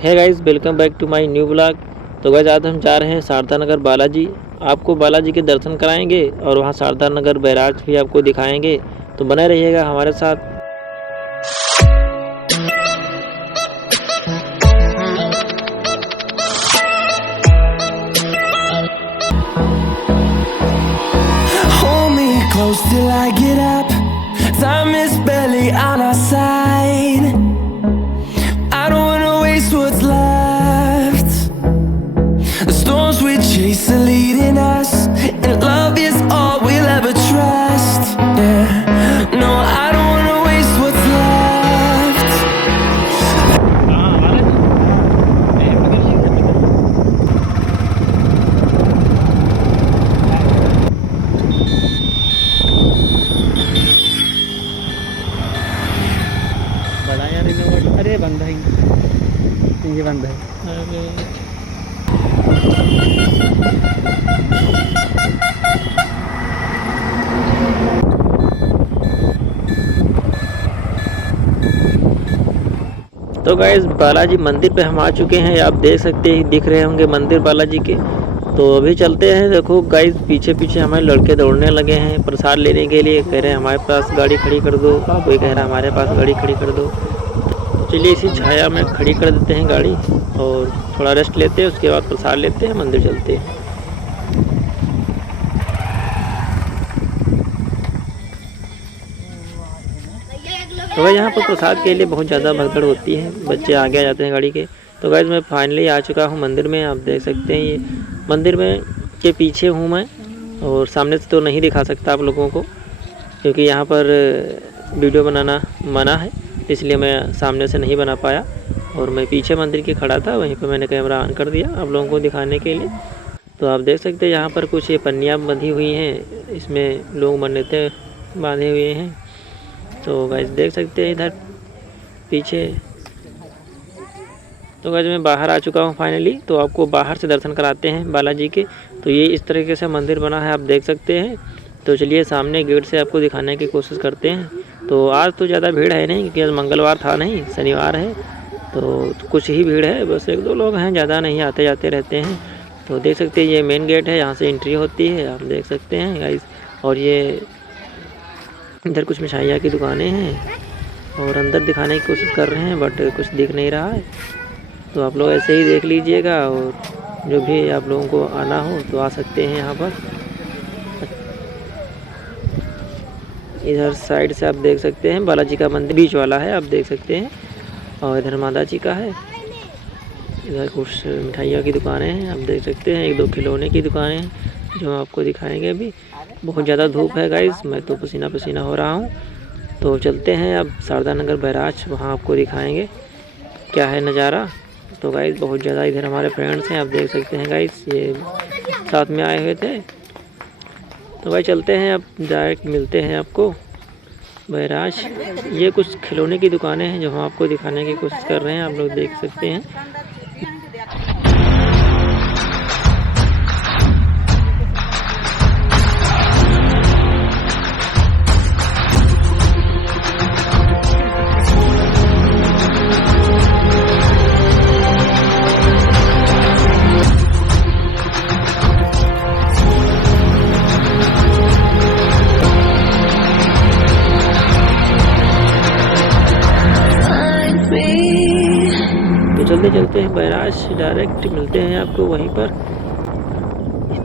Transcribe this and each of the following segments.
है guys, welcome back to my new blog. तो guys आज हम जा रहे हैं शारदा नगर बालाजी। आपको बालाजी के दर्शन कराएंगे और वहां शारदा नगर बैराज भी आपको दिखाएंगे। तो बने रहिएगा हमारे साथ। Hold me close till I get up. Time is barely on our side. I don't wanna waste what's left. The storms we chase are leading us, and love is all we'll ever trust. Yeah, no, I don't wanna waste what's left. बड़ा यार innovate, अरे बंद है, ये बंद है। तो guys Balaji मंदिर पे हम आ चुके हैं। आप देख सकते हैं, दिख रहे होंगे मंदिर बालाजी के। तो अभी चलते हैं। देखो गाइस पीछे पीछे हमारे लड़के दौड़ने लगे हैं प्रसाद लेने के लिए। कह रहे हैं हमारे पास गाड़ी खड़ी कर दो, कोई कह रहा है हमारे पास गाड़ी खड़ी कर दो। चलिए इसी छाया में खड़ी कर देते हैं गाड़ी और थोड़ा रेस्ट लेते हैं, उसके बाद प्रसाद लेते हैं, मंदिर चलते हैं। तो भाई यहाँ पर प्रसाद के लिए बहुत ज़्यादा भगदड़ होती है, बच्चे आगे आ जाते हैं गाड़ी के। तो गाइस मैं फाइनली आ चुका हूँ मंदिर में। आप देख सकते हैं ये मंदिर में के पीछे हूँ मैं, और सामने से तो नहीं दिखा सकता आप लोगों को क्योंकि यहाँ पर वीडियो बनाना मना है, इसलिए मैं सामने से नहीं बना पाया। और मैं पीछे मंदिर के खड़ा था, वहीं पर मैंने कैमरा ऑन कर दिया आप लोगों को दिखाने के लिए। तो आप देख सकते हैं यहाँ पर कुछ ये पन्नियाँ बंधी हुई हैं, इसमें लोग मन्नतें बांधे हुए हैं। तो गाइस देख सकते हैं इधर पीछे। तो गाइस मैं बाहर आ चुका हूँ फाइनली। तो आपको बाहर से दर्शन कराते हैं बालाजी के। तो ये इस तरीके से मंदिर बना है, आप देख सकते हैं। तो चलिए सामने गेट से आपको दिखाने की कोशिश करते हैं। तो आज तो ज़्यादा भीड़ है नहीं क्योंकि आज मंगलवार था नहीं, शनिवार है। तो कुछ ही भीड़ है, बस एक दो लोग हैं, ज़्यादा नहीं, आते जाते रहते हैं। तो देख सकते हैं ये मेन गेट है, यहाँ से एंट्री होती है, आप देख सकते हैं गाइस। और ये इधर कुछ मिठाइयाँ की दुकानें हैं और अंदर दिखाने की कोशिश कर रहे हैं बट कुछ दिख नहीं रहा है। तो आप लोग ऐसे ही देख लीजिएगा, और जो भी आप लोगों को आना हो तो आ सकते हैं यहाँ पर। इधर साइड से आप देख सकते हैं बालाजी का मंदिर बीच वाला है, आप देख सकते हैं। और इधर माता जी का है। इधर कुछ मिठाइयों की दुकानें हैं, आप देख सकते हैं। एक दो खिलौने की दुकानें हैं जो आपको दिखाएंगे अभी। बहुत ज़्यादा धूप है गाइस, मैं तो पसीना पसीना हो रहा हूँ। तो चलते हैं अब शारदा नगर बैराज, वहाँ आपको दिखाएंगे क्या है नज़ारा। तो गाइस बहुत ज़्यादा इधर हमारे फ्रेंड्स हैं, आप देख सकते हैं गाइस, ये साथ में आए हुए थे। तो भाई चलते हैं अब, डायरेक्ट मिलते हैं आपको बैराज। ये कुछ खिलौने की दुकानें हैं जो हम आपको दिखाने की कोशिश कर रहे हैं, आप लोग देख सकते हैं। चलते चलते हैं बैराज, डायरेक्ट मिलते हैं आपको वहीं पर।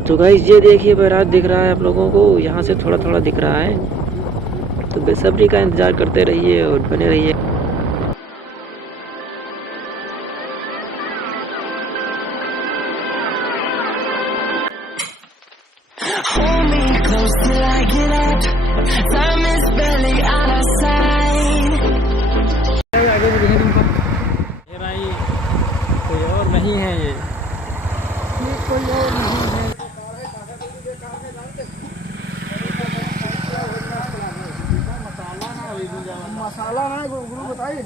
तो गाइस ये देखिए बैराज दिख रहा है आप लोगों को, यहाँ से थोड़ा थोड़ा दिख रहा है। तो बेसब्री का इंतज़ार करते रहिए और बने रहिए। Hold me close till I get up. Time is barely on our side. आगे भी दिखे तुमको? ये भाई कोई और नहीं है, ये कोई और नहीं है। मसाला ना गुरु बताइए।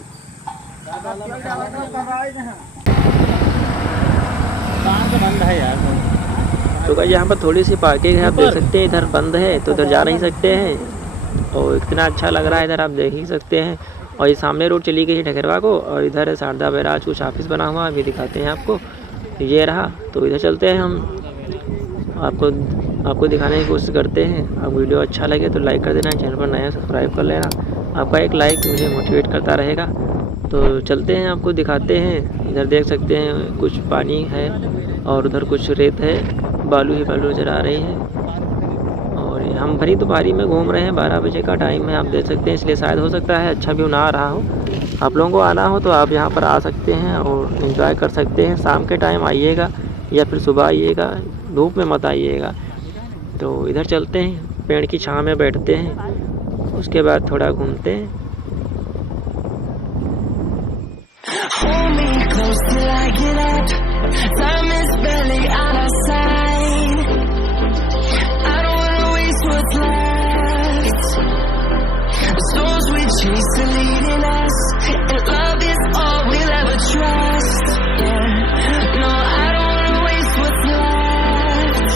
बंद है यार। तो गाइस यहाँ पर थोड़ी सी पार्किंग है, आप देख सकते हैं। इधर बंद है तो इधर जा नहीं सकते हैं। और इतना अच्छा लग रहा है इधर, आप देख ही सकते हैं। और ये सामने रोड चली गई है ढकेरवा को, और इधर है शारदा बैराज कुछ ऑफिस बना हुआ है, अभी दिखाते हैं आपको। ये रहा, तो इधर चलते हैं हम, आपको दिखाने की कोशिश करते हैं। अब वीडियो अच्छा लगे तो लाइक कर देना, चैनल पर नया सब्सक्राइब कर लेना, आपका एक लाइक मुझे मोटिवेट करता रहेगा। तो चलते हैं, आपको दिखाते हैं। इधर देख सकते हैं कुछ पानी है और उधर कुछ रेत है, बालू ही बालू नज़र आ रही है। और हम भरी दोपहरी में घूम रहे हैं, 12 बजे का टाइम है, आप देख सकते हैं, इसलिए शायद हो सकता है अच्छा व्यू ना आ रहा हो। आप लोगों को आना हो तो आप यहाँ पर आ सकते हैं और एंजॉय कर सकते हैं। शाम के टाइम आइएगा या फिर सुबह आइएगा, धूप में मत आइएगा। तो इधर चलते हैं, पेड़ की छाँव में बैठते हैं, उसके बाद थोड़ा घूमते हैं। Hold me close till I get up. Time is barely on our side. I don't wanna waste what's left. The storms we chase are leading us, and love is all we'll ever trust. Yeah. No, I don't wanna waste what's left.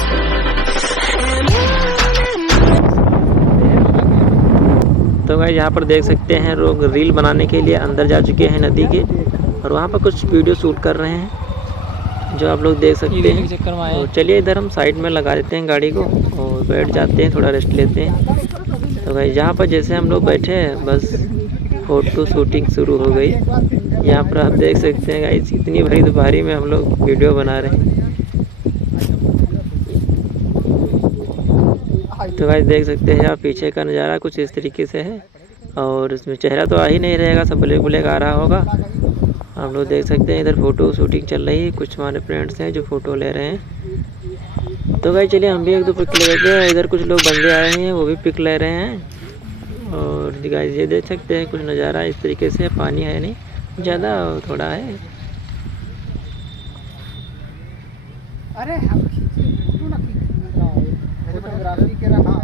And तो guys यहाँ पर देख सकते हैं लोग reel बनाने के लिए अंदर जा चुके हैं नदी के, और वहाँ पर कुछ वीडियो शूट कर रहे हैं जो आप लोग देख सकते हैं। तो चलिए इधर हम साइड में लगा देते हैं गाड़ी को और बैठ जाते हैं, थोड़ा रेस्ट लेते हैं। तो भाई यहाँ पर जैसे हम लोग बैठे हैं बस फ़ोटो शूटिंग शुरू हो गई। यहाँ पर आप देख सकते हैं गाइस, इतनी भरी दोपहरी में हम लोग वीडियो बना रहे हैं। तो गाइस देख सकते हैं आप, पीछे का नज़ारा कुछ इस तरीके से है, और इसमें चेहरा तो आ ही नहीं रहेगा, सब ब्लैक ब्लैक आ रहा होगा। आप लोग देख सकते हैं इधर फ़ोटो शूटिंग चल रही है, कुछ हमारे फ्रेंड्स हैं जो फ़ोटो ले रहे हैं। तो भाई चलिए हम भी एक दो पिक ले लेते हैं। इधर कुछ लोग बंदे आए हैं, वो भी पिक ले रहे हैं। और गाइस ये देख सकते हैं कुछ नज़ारा इस तरीके से, पानी है नहीं ज़्यादा, थोड़ा है। अरे हम फोटो ना फोटोग्राफी के रहा।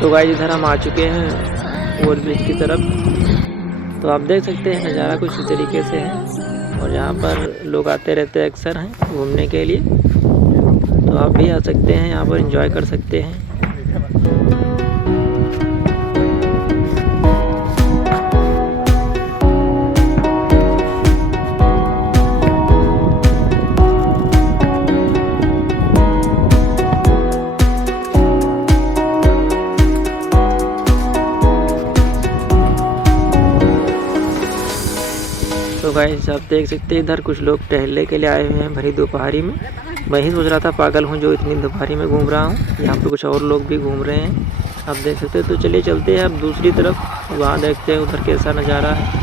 तो गाइस इधर हम आ चुके हैं ओवर ब्रिज की तरफ। तो आप देख सकते हैं नज़ारा कुछ इस तरीके से है, और यहाँ पर लोग आते रहते हैं अक्सर हैं घूमने के लिए। तो आप भी आ सकते हैं, यहाँ पर एंजॉय कर सकते हैं। तो गाइस आप देख सकते हैं इधर कुछ लोग टहलने के लिए आए हुए हैं भरी दोपहरी में। मैं ही सोच रहा था पागल हूँ जो इतनी दोपहरी में घूम रहा हूँ, यहाँ पे कुछ और लोग भी घूम रहे हैं, आप देख सकते हैं। तो चलिए चलते हैं अब दूसरी तरफ, वहाँ देखते हैं उधर कैसा नज़ारा है।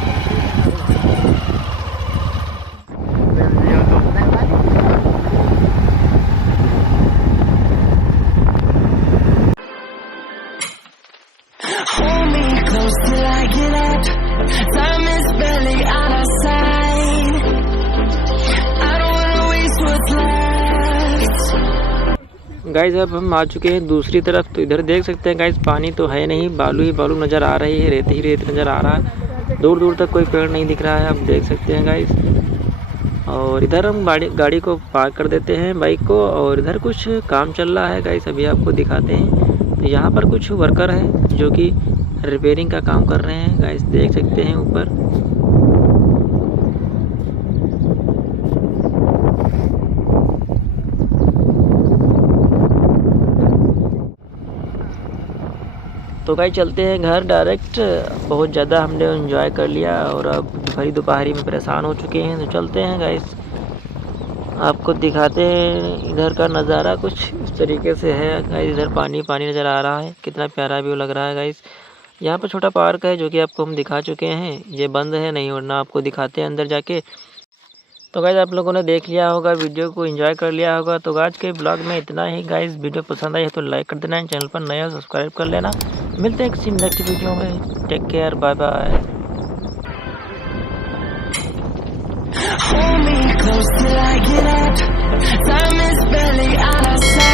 hold me close till I get up. Time is barely on our side. I don't wanna waste what's left. Guys अब हम आ चुके हैं दूसरी तरफ। तो इधर देख सकते हैं गाइस, पानी तो है नहीं, बालू ही बालू नज़र आ रही है, रेत ही रेत नज़र आ रहा है, दूर दूर तक कोई पेड़ नहीं दिख रहा है, आप देख सकते हैं गाइस। और इधर हम गाड़ी को पार्क कर देते हैं, बाइक को, और इधर कुछ काम चल रहा है गाइस, अभी आपको दिखाते हैं। तो यहाँ पर कुछ वर्कर हैं जो कि रिपेयरिंग का काम कर रहे हैं गाइस, देख सकते हैं ऊपर। तो गाइस चलते हैं घर डायरेक्ट, बहुत ज़्यादा हमने एंजॉय कर लिया और अब भरी दोपहरी में परेशान हो चुके हैं। तो चलते हैं गाइस, आपको दिखाते हैं इधर का नज़ारा कुछ इस तरीके से है गाइस। इधर पानी पानी नज़र आ रहा है, कितना प्यारा व्यू लग रहा है गाइस। यहाँ पर छोटा पार्क है जो कि आपको हम दिखा चुके हैं, ये बंद है, नहीं वरना आपको दिखाते हैं अंदर जाके। तो गाइस आप लोगों ने देख लिया होगा, वीडियो को एंजॉय कर लिया होगा। तो आज के ब्लॉग में इतना ही गाइस, वीडियो पसंद आई है तो लाइक कर देना, चैनल पर नया सब्सक्राइब कर लेना। मिलते हैं किसी नेक्स्ट वीडियो में, take care, bye bye. Hold me close close till I get up. Time is barely on our side.